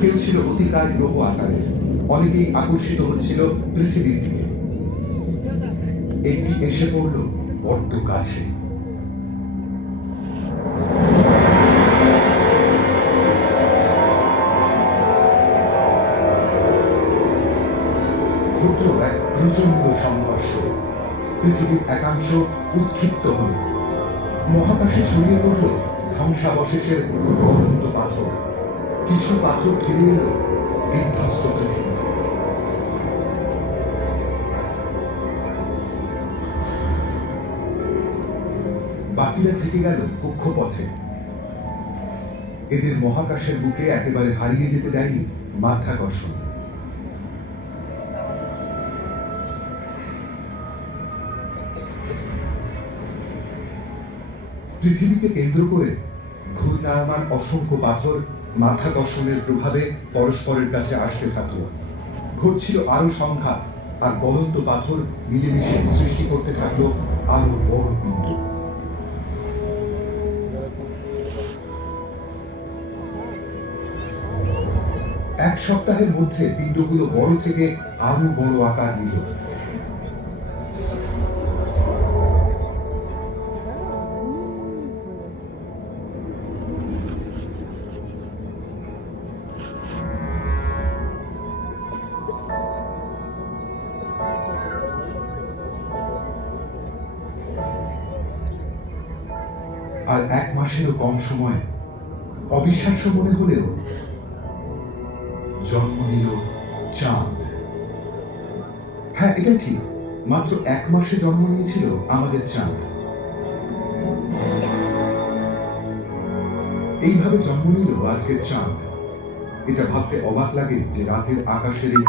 কেউ ছিল অতিকায় গ্রহ আকারের, অনেকেই আকর্ষিত হচ্ছিল পৃথিবীর দিকে। একটি এসে পড়ল বড্ড কাছে। ঘটল এক প্রচন্ড সংঘর্ষ। পৃথিবীর একাংশ উৎক্ষিপ্ত হল, মহাকাশে ছড়িয়ে পড়ল ধ্বংসাবশেষের গলন্ত পাথর। কিছু পাথর ফিরে এলো বিধ্বস্ত পৃথিবীতে। বাকিরা থেকে গেল কক্ষপথে। এদের মহাকাশের বুকে একেবারে হারিয়ে যেতে দেয়নি মাধ্যাকর্ষণ। পৃথিবীকে কেন্দ্র করে ঘূর্ণায়মান অসংখ্য পাথর মাধ্যাকর্ষণের প্রভাবে পরস্পরের কাছে আসতে থাকল। ঘটছিল আরো সংঘাত, আর গলন্ত পাথর মিলেমিশে সৃষ্টি করতে থাকলো আরো বড় পিণ্ড। এক সপ্তাহের মধ্যে পিণ্ডগুলো বড় থেকে আরো বড় আকার নিল। আর 1 মাসেরও কম সময়ে, অবিশ্বাস্য মনে হলেও, জন্ম নিল চাঁদ। হ্যাঁ, এটা ঠিক, মাত্র 1 মাসে জন্ম নিয়েছিল আমাদের চাঁদ। এইভাবে জন্ম নিল আজকের চাঁদ। এটা ভাবতে অবাক লাগে যে রাতের আকাশের এই